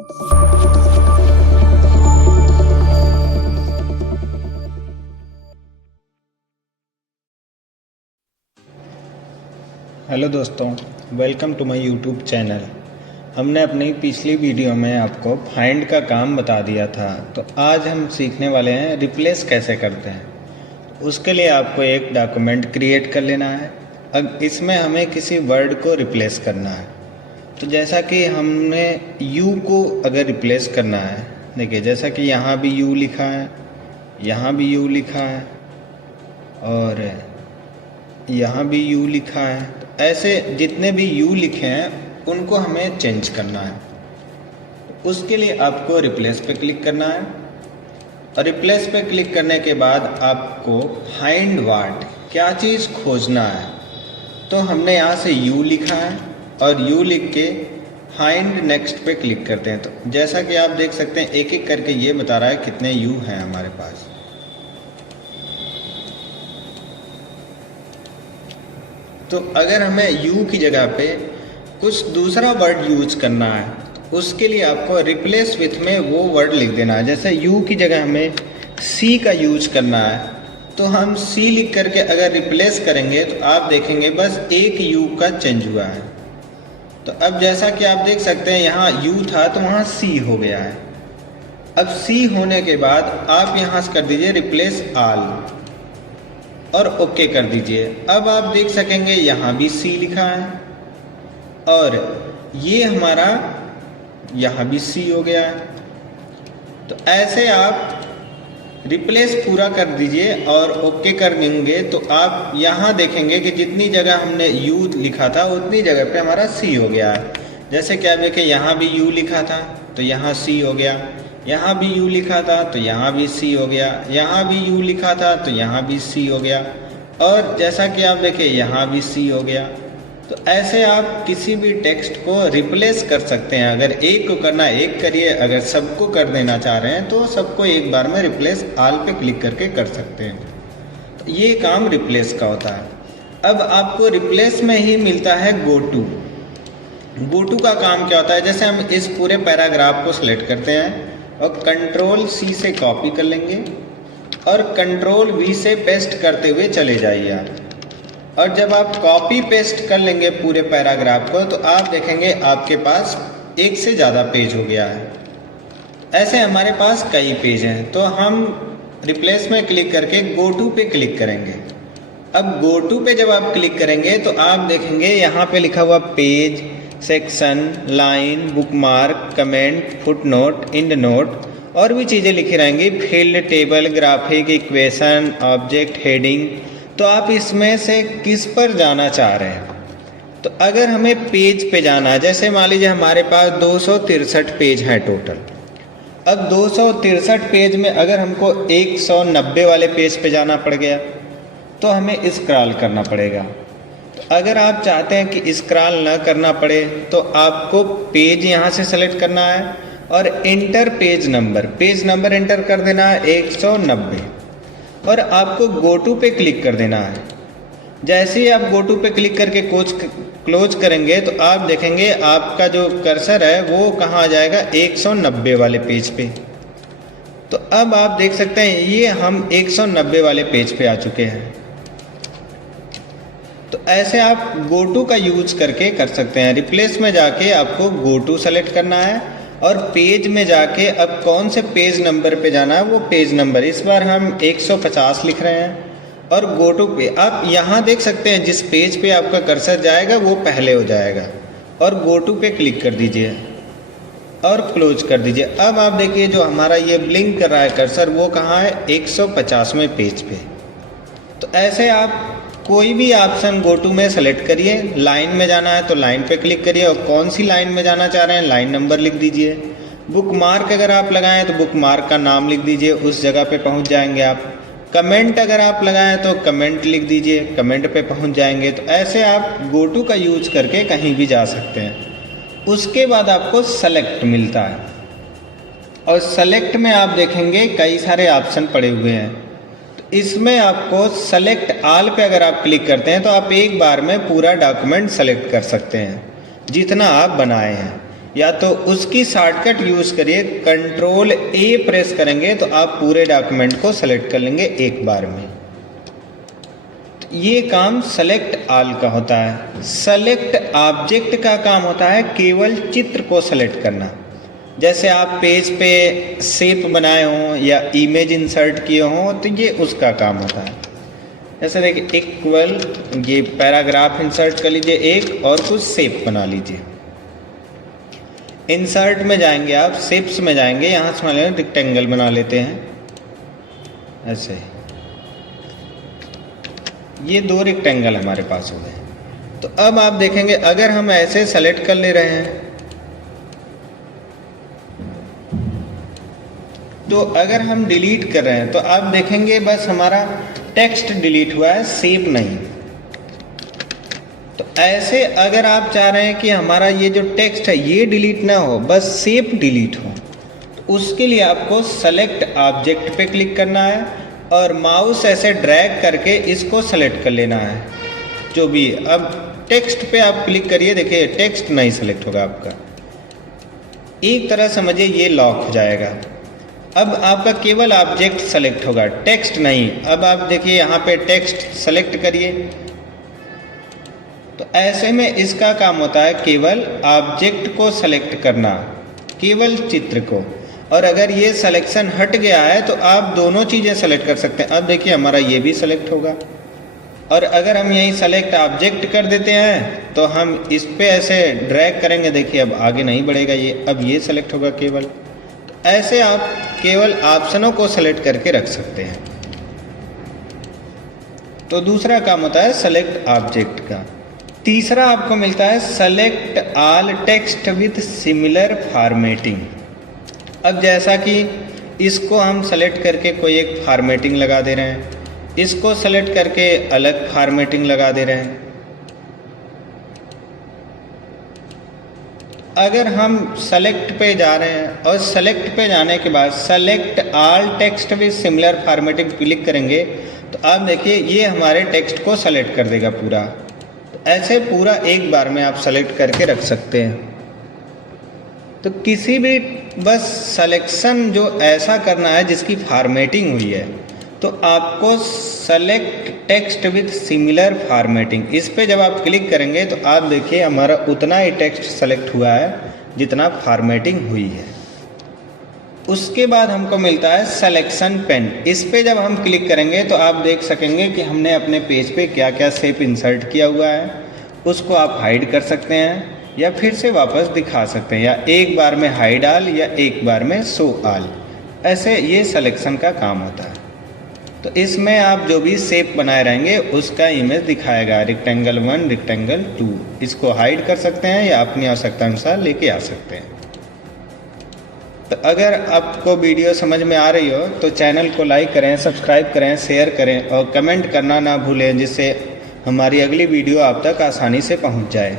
Hello दोस्तों, welcome to my YouTube channel. हमने अपनी पिछली वीडियो में आपको फाइंड का काम बता दिया था, तो आज हम सीखने वाले हैं रिप्लेस कैसे करते हैं। उसके लिए आपको एक डॉक्यूमेंट क्रिएट कर लेना है। अब इसमें हमें किसी वर्ड को रिप्लेस करना है। तो जैसा कि हमने यू को अगर रिप्लेस करना है, देखिए जैसा कि यहाँ भी यू लिखा है, यहाँ भी यू लिखा है और यहाँ भी यू लिखा है। तो ऐसे जितने भी यू लिखे हैं उनको हमें चेंज करना है। उसके लिए आपको रिप्लेस पे क्लिक करना है और रिप्लेस पे क्लिक करने के बाद आपको फाइंड व्हाट, क्या चीज़ खोजना है। तो हमने यहाँ से यू लिखा है और यू लिख के फाइंड नेक्स्ट पे क्लिक करते हैं। तो जैसा कि आप देख सकते हैं एक एक करके ये बता रहा है कितने यू हैं हमारे पास। तो अगर हमें यू की जगह पे कुछ दूसरा वर्ड यूज करना है, तो उसके लिए आपको रिप्लेस विथ में वो वर्ड लिख देना है। जैसे यू की जगह हमें सी का यूज करना है, तो हम सी लिख करके अगर रिप्लेस करेंगे तो आप देखेंगे बस एक यू का चेंज हुआ है। तो अब जैसा कि आप देख सकते हैं यहाँ यू था तो वहाँ सी हो गया है। अब सी होने के बाद आप यहाँ से कर दीजिए रिप्लेस ऑल और ओके कर दीजिए। अब आप देख सकेंगे यहाँ भी सी लिखा है और ये हमारा यहाँ भी सी हो गया है। तो ऐसे आप रिप्लेस पूरा कर दीजिए और ओके कर देंगे तो आप यहाँ देखेंगे कि जितनी जगह हमने यू लिखा था उतनी जगह पे हमारा सी हो गया है। जैसे कि आप देखें यहाँ भी यू लिखा था तो यहाँ सी हो गया, यहाँ भी यू लिखा था तो यहाँ भी सी हो गया, यहाँ भी यू लिखा था तो यहाँ भी सी हो गया और जैसा कि आप देखें यहाँ भी सी हो गया। तो ऐसे आप किसी भी टेक्स्ट को रिप्लेस कर सकते हैं। अगर एक को करना है एक करिए, अगर सबको कर देना चाह रहे हैं तो सबको एक बार में रिप्लेस ऑल पे क्लिक करके कर सकते हैं। तो ये काम रिप्लेस का होता है। अब आपको रिप्लेस में ही मिलता है गो टू। गो टू का काम क्या होता है, जैसे हम इस पूरे पैराग्राफ को सिलेक्ट करते हैं और कंट्रोल सी से कॉपी कर लेंगे और कंट्रोल वी से पेस्ट करते हुए चले जाइए आप। और जब आप कॉपी पेस्ट कर लेंगे पूरे पैराग्राफ को तो आप देखेंगे आपके पास एक से ज़्यादा पेज हो गया है। ऐसे हमारे पास कई पेज हैं, तो हम रिप्लेस में क्लिक करके गो टू पे क्लिक करेंगे। अब गो टू पे जब आप क्लिक करेंगे तो आप देखेंगे यहाँ पे लिखा हुआ page, section, line, bookmark, comment, footnote, and note और भी चीज़ें लिखी रहेंगी, field, table, graphic, equation, object, heading. तो आप इसमें से किस पर जाना चाह रहे हैं। तो अगर हमें पेज पे जाना है, जैसे मान लीजिए हमारे पास 263 पेज हैं टोटल। अब 263 पेज में अगर हमको 190 वाले पेज पे जाना पड़ गया तो हमें स्क्रॉल करना पड़ेगा। तो अगर आप चाहते हैं कि स्क्रॉल ना करना पड़े तो आपको पेज यहाँ से सेलेक्ट करना है और इंटर पेज नंबर एंटर कर देना है 190 और आपको गो टू पे क्लिक कर देना है। जैसे ही आप गो टू पे क्लिक करके क्लोज करेंगे तो आप देखेंगे आपका जो कर्सर है वो कहाँ आ जाएगा, 190 वाले पेज पे। तो अब आप देख सकते हैं ये हम 190 वाले पेज पे आ चुके हैं। तो ऐसे आप गो टू का यूज करके कर सकते हैं। रिप्लेस में जाके आपको गो टू सेलेक्ट करना है और पेज में जाके अब कौन से पेज नंबर पे जाना है वो पेज नंबर, इस बार हम 150 लिख रहे हैं और गो टू पे आप यहाँ देख सकते हैं जिस पेज पे आपका कर्सर जाएगा वो पहले हो जाएगा और गो टू पे क्लिक कर दीजिए और क्लोज कर दीजिए। अब आप देखिए जो हमारा ये ब्लिंक कर रहा है कर्सर वो कहाँ है, 150वें पेज पे। तो ऐसे आप कोई भी ऑप्शन गो टू में सेलेक्ट करिए। लाइन में जाना है तो लाइन पे क्लिक करिए और कौन सी लाइन में जाना चाह रहे हैं लाइन नंबर लिख दीजिए। बुकमार्क अगर आप लगाएं तो बुकमार्क का नाम लिख दीजिए, उस जगह पे पहुंच जाएंगे आप। कमेंट अगर आप लगाएं तो कमेंट लिख दीजिए, कमेंट पे पहुंच जाएंगे। तो ऐसे आप गो टू का यूज करके कहीं भी जा सकते हैं। उसके बाद आपको सेलेक्ट मिलता है और सेलेक्ट में आप देखेंगे कई सारे ऑप्शन पड़े हुए हैं। तो इसमें आपको सेलेक्ट ऑल पे अगर आप क्लिक करते हैं तो आप एक बार में पूरा डॉक्यूमेंट सेलेक्ट कर सकते हैं जितना आप बनाए हैं। या तो उसकी शॉर्टकट यूज़ करिए, कंट्रोल ए प्रेस करेंगे तो आप पूरे डॉक्यूमेंट को सेलेक्ट कर लेंगे एक बार में। तो ये काम सेलेक्ट ऑल का होता है। सेलेक्ट ऑब्जेक्ट का काम होता है केवल चित्र को सेलेक्ट करना। जैसे आप पेज पे शेप बनाए हों या इमेज इंसर्ट किए हों तो ये उसका काम होता है। जैसे देखिए इक्वल, ये पैराग्राफ इंसर्ट कर लीजिए एक और कुछ शेप बना लीजिए। इंसर्ट में जाएंगे आप, शेप्स में जाएंगे, यहाँ से मान लें रेक्टेंगल बना लेते हैं ऐसे। ये 2 रेक्टेंगल हमारे पास हो गए। तो अब आप देखेंगे अगर हम ऐसे सेलेक्ट कर ले रहे हैं तो अगर हम डिलीट कर रहे हैं तो आप देखेंगे बस हमारा टेक्स्ट डिलीट हुआ है, शेप नहीं। तो ऐसे अगर आप चाह रहे हैं कि हमारा ये जो टेक्स्ट है ये डिलीट ना हो, बस शेप डिलीट हो, तो उसके लिए आपको सेलेक्ट ऑब्जेक्ट पे क्लिक करना है और माउस ऐसे ड्रैग करके इसको सेलेक्ट कर लेना है जो भी। अब टेक्स्ट पे आप क्लिक करिए, देखिए टेक्स्ट नहीं सेलेक्ट होगा आपका। एक तरह समझिए ये लॉक हो जाएगा। अब आपका केवल ऑब्जेक्ट सेलेक्ट होगा, टेक्स्ट नहीं। अब आप देखिए यहाँ पे टेक्स्ट सेलेक्ट करिए। तो ऐसे में इसका काम होता है केवल ऑब्जेक्ट को सेलेक्ट करना, केवल चित्र को। और अगर ये सिलेक्शन हट गया है तो आप दोनों चीज़ें सेलेक्ट कर सकते हैं। अब देखिए हमारा ये भी सेलेक्ट होगा। और अगर हम यहीं सेलेक्ट ऑब्जेक्ट कर देते हैं तो हम इस पे ऐसे ड्रैग करेंगे, देखिए अब आगे नहीं बढ़ेगा ये, अब ये सेलेक्ट होगा केवल। ऐसे आप केवल ऑप्शनों को सेलेक्ट करके रख सकते हैं। तो दूसरा काम होता है सेलेक्ट ऑब्जेक्ट का। तीसरा आपको मिलता है select all text with similar formatting. अब जैसा कि इसको हम सेलेक्ट करके कोई एक फॉर्मेटिंग लगा दे रहे हैं, इसको सेलेक्ट करके अलग फॉर्मेटिंग लगा दे रहे हैं। अगर हम सेलेक्ट पे जा रहे हैं और सेलेक्ट पे जाने के बाद select all text with similar formatting click करेंगे तो आप देखिए ये हमारे टेक्स्ट को सेलेक्ट कर देगा पूरा। तो ऐसे पूरा एक बार में आप सेलेक्ट करके रख सकते हैं। तो किसी भी बस सिलेक्शन जो ऐसा करना है जिसकी फॉर्मेटिंग हुई है तो आपको select text with similar formatting, इस पे जब आप क्लिक करेंगे तो आप देखिए हमारा उतना ही टेक्स्ट सेलेक्ट हुआ है जितना फॉर्मेटिंग हुई है। उसके बाद हमको मिलता है सिलेक्शन पेन। इस पे जब हम क्लिक करेंगे तो आप देख सकेंगे कि हमने अपने पेज पे क्या क्या शेप इंसर्ट किया हुआ है। उसको आप हाइड कर सकते हैं या फिर से वापस दिखा सकते हैं, या एक बार में हाइड ऑल या एक बार में शो ऑल। ऐसे ये सिलेक्शन का काम होता है। तो इसमें आप जो भी शेप बनाए रहेंगे उसका इमेज दिखाएगा, रेक्टेंगल 1, रेक्टेंगल 2। इसको हाइड कर सकते हैं या अपनी आवश्यकता अनुसार लेके आ सकते हैं। तो अगर आपको वीडियो समझ में आ रही हो तो चैनल को लाइक करें, सब्सक्राइब करें, शेयर करें और कमेंट करना ना भूलें, जिससे हमारी अगली वीडियो आप तक आसानी से पहुंच जाए।